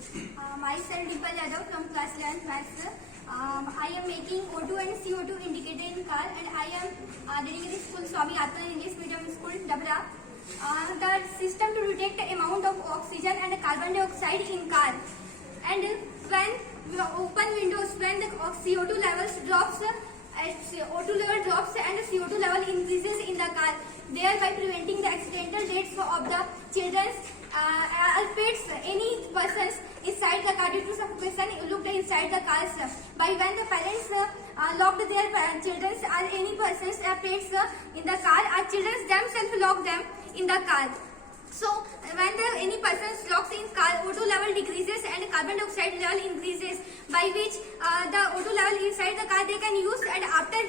Myself Dimple Yadav from class 11th maths. I am making O2 and CO2 indicator in car, and I am dedicated school Swami Atman English Medium School, Dabra. The system to detect the amount of oxygen and carbon dioxide in car, and when we open windows, when the CO2 levels drops, O2 level drops and the CO2 level increases in the car, thereby preventing the accidental deaths of the children. Pets, any persons inside the car due to suffocation looked inside the cars. By when the parents locked their children or any persons pets in the car, our children themselves lock them in the car. So when any person locks in car, O2 level decreases and carbon dioxide level increases, by which the O2 level inside the car they can use, and after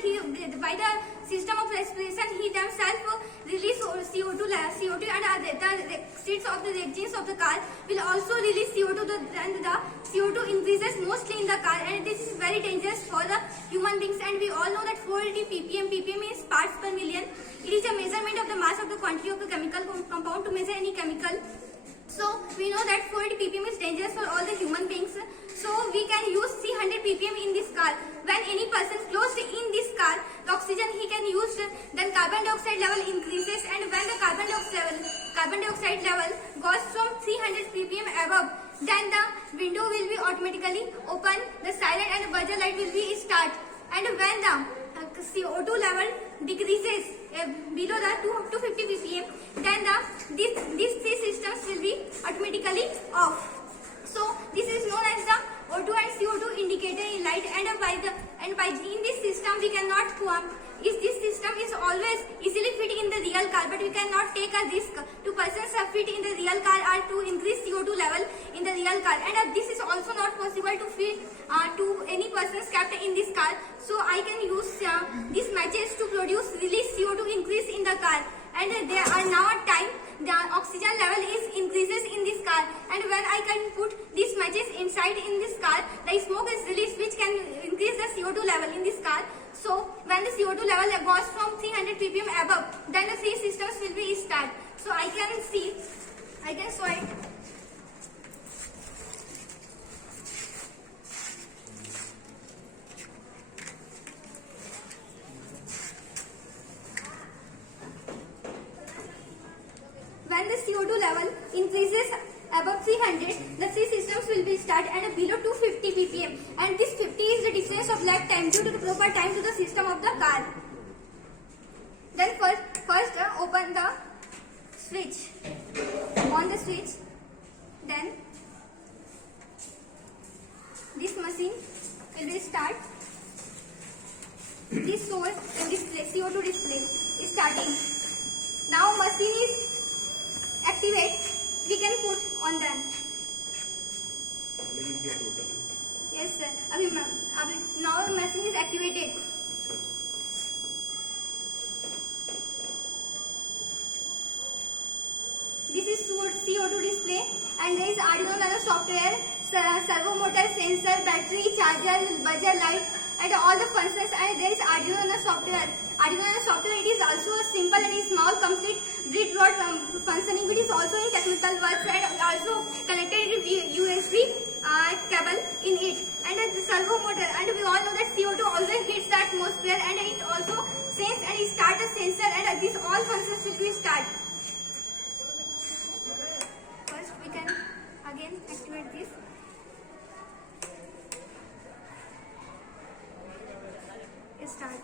by the system of respiration he themselves release CO2 and the seats of the engines of the car will also release CO2, and the CO2 increases mostly in the car, and this is very dangerous for the human beings. And we all know that 480 ppm means parts per million. It is a measurement of the mass of the quantity of the chemical compound to measure any chemical. So we know that 480 ppm is dangerous for all the human beings. So we can use 300 ppm in this car. When any person closed in this car, the oxygen he can use, then carbon dioxide level increases, and when the carbon dioxide level goes from 300 ppm above, then the window will be automatically open, the siren and the buzzer light will be start. And when the CO2 level decreases below the 250 ppm, then these three systems will be automatically off. So this is known as the O2 and CO2 indicator in light, and by in this system we cannot this system is always easily fit in the real car, but we cannot take a risk to persons fit in the real car or to increase CO2 level in the real car, and this is also not possible to fit to any persons kept in this car. So I can use these matches to release CO2 increase in the car, and there are now a time the oxygen level increases in this car, and when I can put these matches inside in this car, the smoke is released which can increase the CO2 level in this car. So when the CO2 level goes from 300 ppm above, then the three systems will be start. So I can show it. When the CO2 level increases above 300, the three systems will be start, and below 250 ppm, and this 50 is the difference of lag time due to the proper time to the system of the car. Then first open the switch, on the switch, then this machine will be start. This source and display, CO2 display is starting. Now machine is activate, we can put on them. Yes sir, now the machine is activated. This is CO2 display, and there is Arduino Nano software, servo motor, sensor, battery, charger, buzzer light, and all the functions, and there is Arduino Nano software. Arduino Nano software, it is also a simple and small complete grid-rod functioning, which is also in technical works, and also connected with USB cable in it. And the servo motor, and we all know that CO2 always hits the atmosphere, and it also sense and start a sensor, and these all functions will be start. First we can again activate this. Start.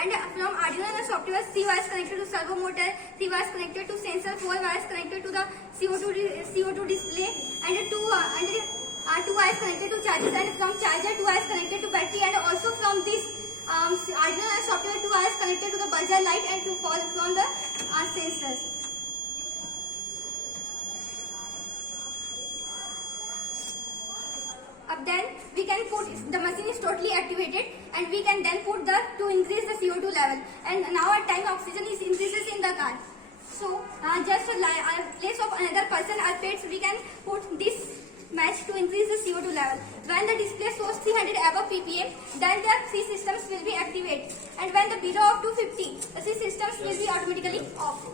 And from Arduino software, 3 wires connected to servo motor, 3 wires connected to sensor, 4 wires connected to the CO2 display, and 2 wires connected to chargers, and from charger 2 wires connected to battery, and also from this Arduino software 2 wires connected to the buzzer light, and to fall from the sensors. Then we can put, the machine is totally activated, and we can then put to increase the CO2 level, and now at time oxygen is increases in the car. So just in place of another person or pets, we can put this match to increase the CO2 level. When the display shows 300 above ppm, then the three systems will be activated, and when the below of 250, the three systems will be automatically off.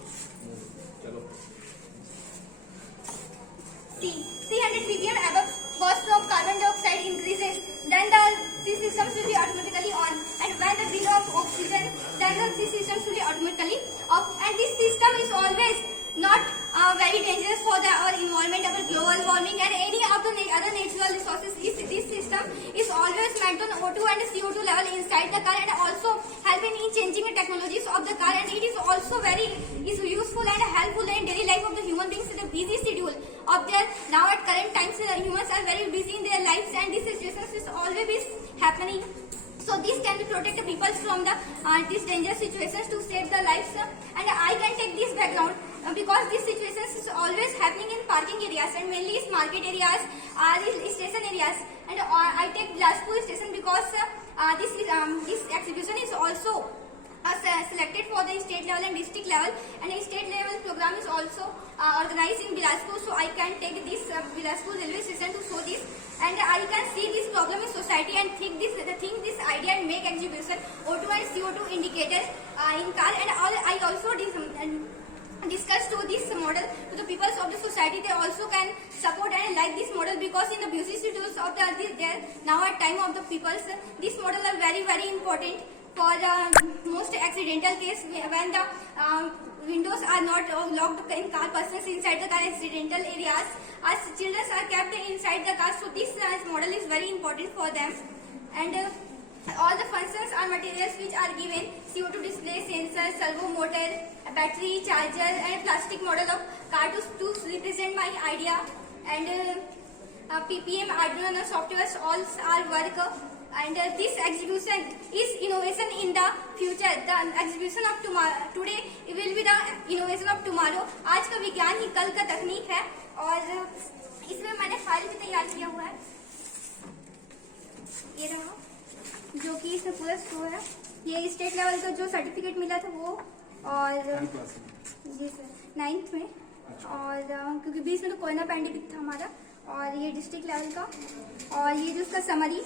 global warming and any of the other natural resources. This system is always maintain O2 and CO2 level inside the car and also helping in changing the technologies of the car, and it is also very useful and helpful in daily life of the human beings in the busy schedule of their. Now at current times humans are very busy in their lives and this situation is always happening. So this can protect the people from these dangerous situations to save their lives. And I can take this background because these situations is always happening in parking areas and mainly is market areas, station areas. And I take Bilaspur station because this exhibition is also selected for the state level and district level, and a state level program is also organized in Bilaspur. So I can take this Bilaspur railway station to show this, and I can see this problem in society and think this idea and make exhibition O2 and CO2 indicator in car. And I also discuss to this model to the people of the society. They also can support and like this model because in the busy schedules of there now at time of the peoples, this model are very important for the most accidental case when the windows are not locked in car, persons inside the car, accidental areas, as children are kept inside the car. So this model is very important for them. And all the functions are materials which are given: CO2 display, sensor, servo motor, battery, charger, and plastic model of car to represent my idea. And PPM, Arduino softwares all are work. And this exhibition is innovation in the future. The exhibition of tomorrow, today it will be the innovation of tomorrow. आज का विज्ञान ही कल का तकनीक है, और इसमें मैंने फाइल भी तैयार किया हुआ है, ये रहा, जो कि इसमें पूरा शो है। ये स्टेट लेवल का जो सर्टिफिकेट मिला था वो, और जी सर 9th में, और क्योंकि 20 में तो कोरोना पैंडेमिक था हमारा, और ये डिस्ट्रिक्ट लेवल का, और ये जो उसका समरी,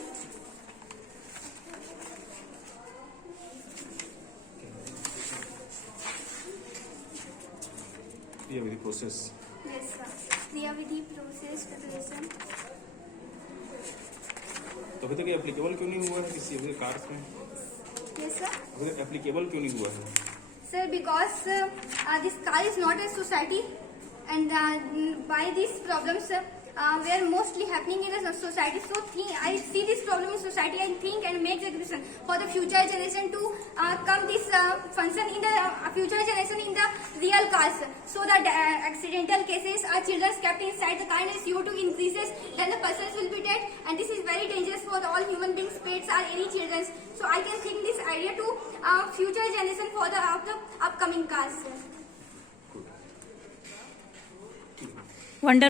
क्रियाविधि प्रोसेस। यस सर, क्रियाविधि प्रोसेस प्रिपरेशन। तो अभी तक ये एप्लीकेबल क्यों नहीं हुआ है किसी अभी कार्स में? Yes sir. अभी तक एप्लीकेबल क्यों नहीं हुआ है? Sir, because this car is not a society, and by these problems we are mostly happening in the society. So I see this problem in society and think and make the exhibition for the future generation to come this function in the future generation in the real cars. So the accidental cases are children kept inside the car and CO2 increases, then the persons will be dead, and this is very dangerous for all human beings, pets or any children. So I can think this idea to future generation for the upcoming cars. Wonder